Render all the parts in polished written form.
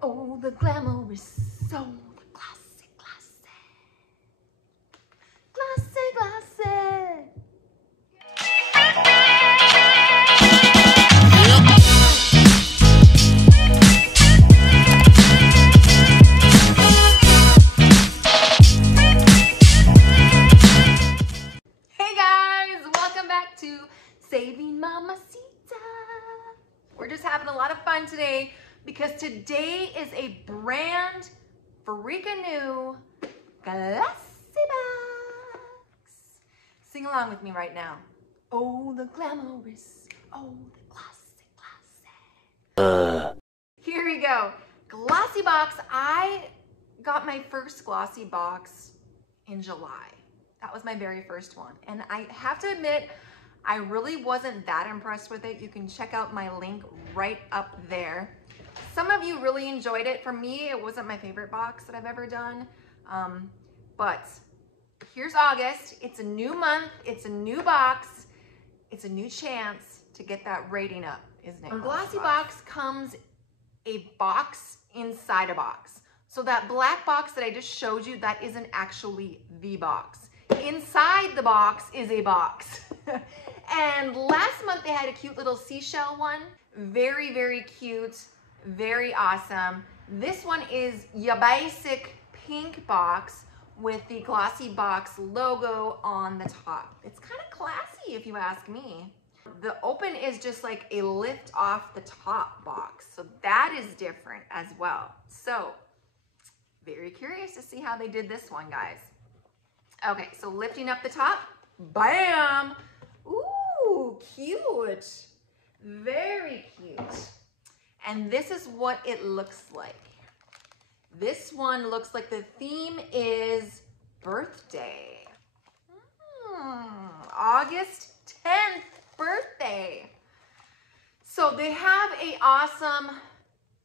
Oh, the glamour is so glossy, glossy. Glossy, glossy. Hey guys, welcome back to Saving Mamacita. We're just having a lot of fun today because today is a brand freaking new Glossybox. Sing along with me right now. Oh, the glamorous, oh, the glossy, glossy. Here we go. Glossybox. I got my first Glossybox in July. That was my very first one. And I have to admit, I really wasn't that impressed with it. You can check out my link right up there. Some of you really enjoyed it. For me, it wasn't my favorite box that I've ever done. But here's August. It's a new month. It's a new box. It's a new chance to get that rating up, isn't it? Glossybox comes a box inside a box. So that black box that I just showed you, that isn't actually the box. Inside the box is a box. And last month they had a cute little seashell one. Very, very cute. Very awesome. This one is your basic pink box with the Glossybox logo on the top. It's kind of classy if you ask me. The open is just like a lift off the top box. So that is different as well. So very curious to see how they did this one, guys. Okay, so lifting up the top, bam! Ooh, cute. Very cute. And this is what it looks like. This one looks like the theme is birthday. August 10th birthday. So they have a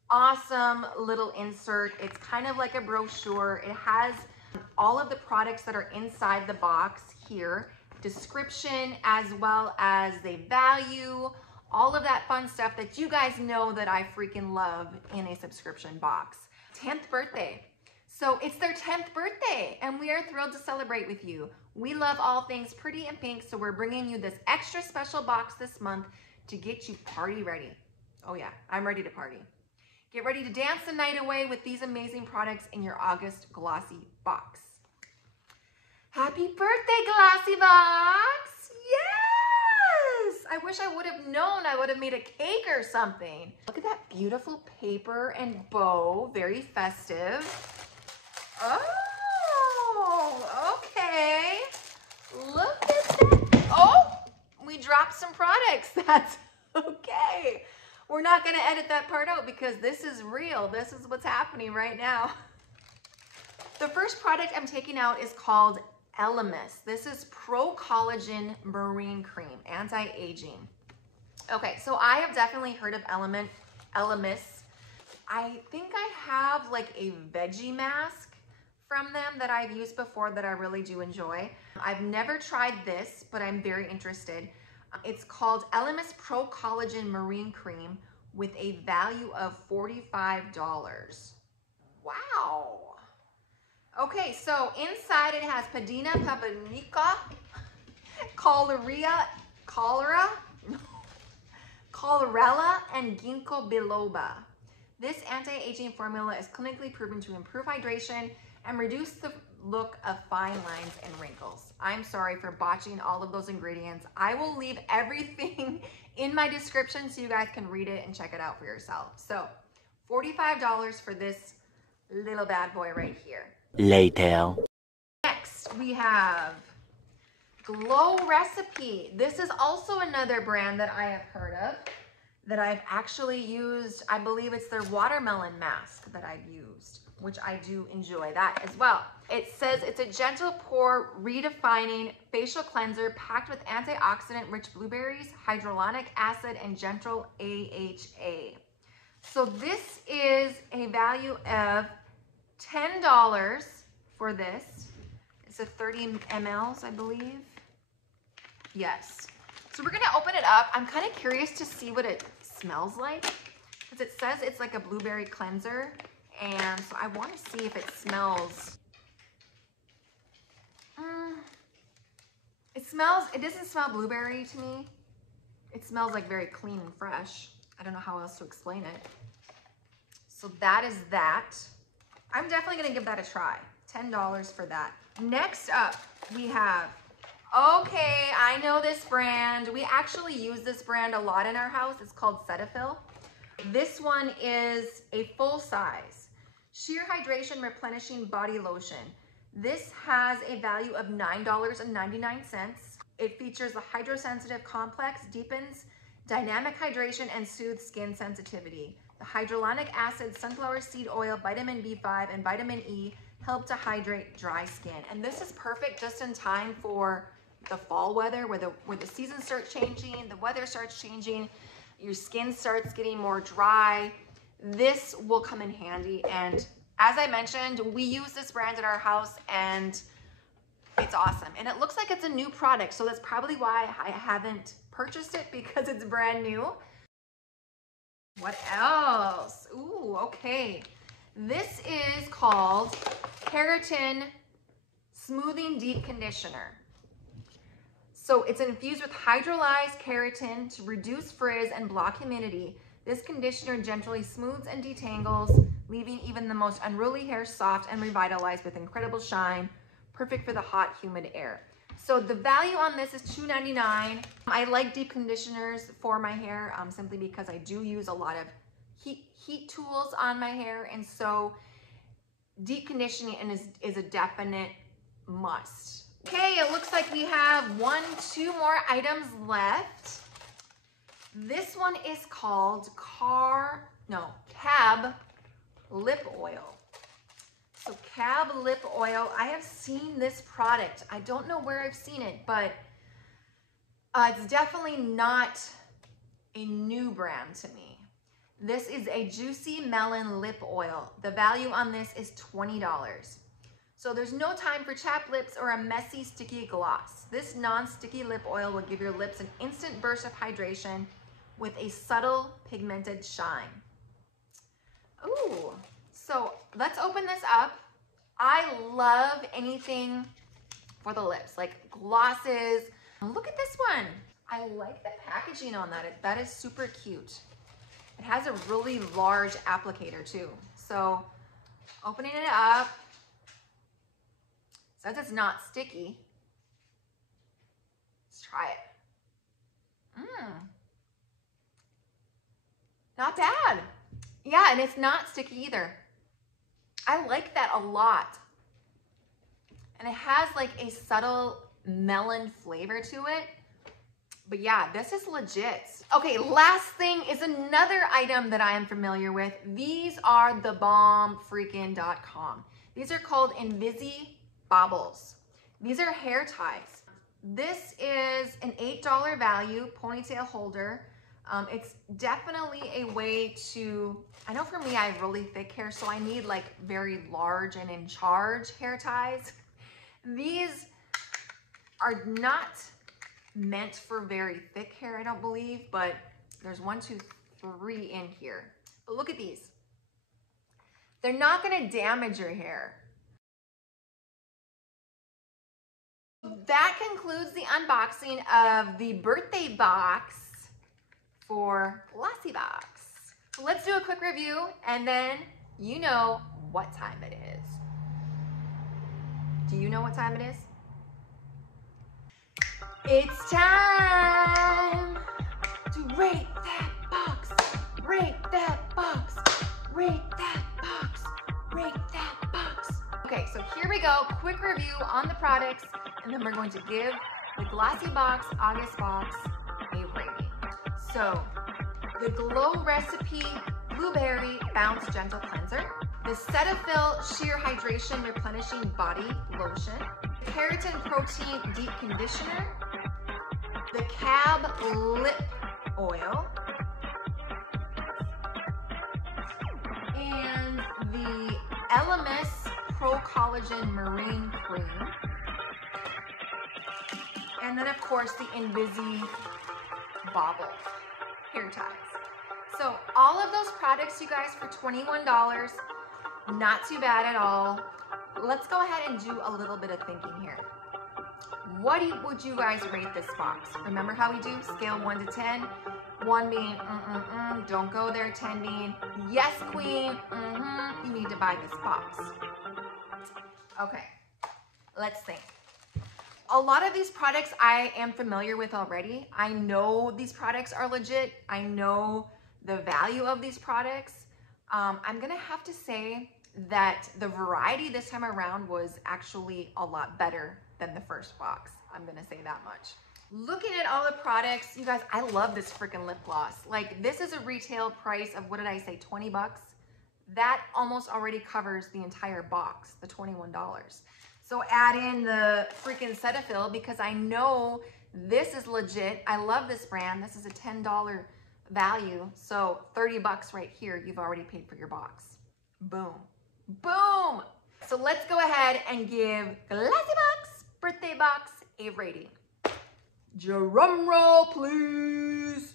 awesome little insert. It's kind of like a brochure. It has all of the products that are inside the box here, description, as well as the value, all of that fun stuff that you guys know that I freaking love in a subscription box. 10th birthday. So it's their 10th birthday and we are thrilled to celebrate with you. We love all things pretty and pink, so we're bringing you this extra special box this month to get you party ready. Oh yeah, I'm ready to party. Get ready to dance the night away with these amazing products in your August Glossy box. Happy birthday, Glossybox! Yes! I wish I would have known. I would have made a cake or something. Look at that beautiful paper and bow. Very festive. Oh, okay. Look at that. Oh, we dropped some products. That's okay. We're not going to edit that part out because this is real. This is what's happening right now. The first product I'm taking out is called Elemis. This is Pro Collagen Marine Cream, anti-aging. Okay, so I have definitely heard of Elemis. I think I have like a veggie mask from them that I've used before that I really do enjoy. I've never tried this, but I'm very interested. It's called Elemis Pro Collagen Marine Cream with a value of $45. Wow. Okay, so inside it has Padina papanica, CHLORELLA, and ginkgo biloba. This anti-aging formula is clinically proven to improve hydration and reduce the look of fine lines and wrinkles. I'm sorry for botching all of those ingredients. I will leave everything in my description so you guys can read it and check it out for yourself. So $45 for this little bad boy right here. Later. Next we have Glow Recipe. This is also another brand that I have heard of, that I've actually used. I believe it's their watermelon mask that I've used, which I do enjoy that as well. It says it's a gentle pore redefining facial cleanser packed with antioxidant rich blueberries, hyaluronic acid, and gentle AHA. So this is a value of $10 for this. It's a 30 mLs, I believe. Yes. So we're gonna open it up. I'm kind of curious to see what it smells like, because it says it's like a blueberry cleanser. And so I want to see if it smells. It doesn't smell blueberry to me. It smells like very clean and fresh. I don't know how else to explain it. So that is that. I'm definitely gonna give that a try. $10 for that. Next up, we have, okay, I know this brand. We actually use this brand a lot in our house. It's called Cetaphil. This one is a full size sheer hydration replenishing body lotion. This has a value of $9.99. It features the hydrosensitive complex, deepens dynamic hydration and soothes skin sensitivity. The hyaluronic acid, sunflower seed oil, vitamin B5, and vitamin E help to hydrate dry skin. And this is perfect just in time for the fall weather where the seasons start changing, the weather starts changing, your skin starts getting more dry. This will come in handy. And as I mentioned, we use this brand in our house and it's awesome. And it looks like it's a new product. So that's probably why I haven't purchased it, because it's brand new. What else? Ooh, okay. This is called Keratin Smoothing Deep Conditioner. So it's infused with hydrolyzed keratin to reduce frizz and block humidity. This conditioner gently smooths and detangles, leaving even the most unruly hair soft and revitalized with incredible shine, perfect for the hot, humid air. So the value on this is $2.99. I like deep conditioners for my hair simply because I do use a lot of heat tools on my hair, and so deep conditioning is a definite must. Okay, it looks like we have two more items left. This one is called Cab Lip Oil. So Cab Lip Oil, I have seen this product. I don't know where I've seen it, but it's definitely not a new brand to me. This is a Juicy Melon Lip Oil. The value on this is $20. So there's no time for chapped lips or a messy, sticky gloss. This non-sticky lip oil will give your lips an instant burst of hydration with a subtle pigmented shine. Ooh, so let's open this up. I love anything for the lips, like glosses. Look at this one. I like the packaging on that. That is super cute. It has a really large applicator too. So opening it up, says it's not sticky. Let's try it. Not bad. Yeah, and it's not sticky either. I like that a lot. And it has like a subtle melon flavor to it. But yeah, this is legit. Okay, last thing is another item that I am familiar with. These are the bombfreakin.com. These are called Invisibobbles. These are hair ties. This is an $8 value ponytail holder. It's definitely a way to, I know for me, I have really thick hair, so I need like very large and in charge hair ties. These are not meant for very thick hair, I don't believe, but there's 1, 2, 3 in here. But look at these. They're not gonna damage your hair. That concludes the unboxing of the birthday box for Glossybox. So let's do a quick review and then you know what time it is. Do you know what time it is? It's time to rate that box, rate that box, rate that box, rate that box. Okay, so here we go. Quick review on the products, and then we're going to give the Glossybox August box a rating. So, the Glow Recipe Blueberry Bounce Gentle Cleanser, the Cetaphil Sheer Hydration Replenishing Body Lotion, Keratin Protein Deep Conditioner, the Cab Lip Oil, and the Elemis Pro Collagen Marine Cream, and then of course the Invisibobble hair ties. So all of those products, you guys, for $21, not too bad at all. Let's go ahead and do a little bit of thinking here. What would you guys rate this box? Remember how we do? Scale 1 to 10. 1 being, don't go there. 10 being, yes, queen, you need to buy this box. Okay, let's think. A lot of these products I am familiar with already. I know these products are legit. I know the value of these products. I'm gonna have to say that the variety this time around was actually a lot better than the first box. I'm gonna say that much. Looking at all the products, you guys, I love this freaking lip gloss. Like, this is a retail price of, what did I say, 20 bucks? That almost already covers the entire box, the $21. So add in the freaking Cetaphil, because I know this is legit. I love this brand. This is a $10 value. So 30 bucks right here, you've already paid for your box. Boom, boom. So let's go ahead and give Glossybox Birthday Box a rating. Drum roll, please.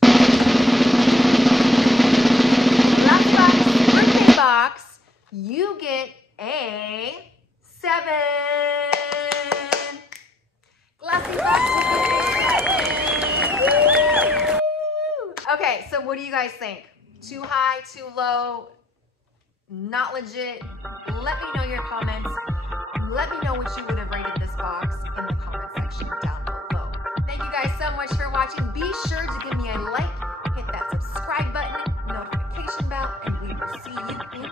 Glossybox Birthday Box, you get a 7. Glossybox. Okay, so what do you guys think? Too high, too low, not legit? Let me know your comments. Let me know what you would have rated this box in the comment section down below. Thank you guys so much for watching. Be sure to give me a like, hit that subscribe button, notification bell, and we will see you in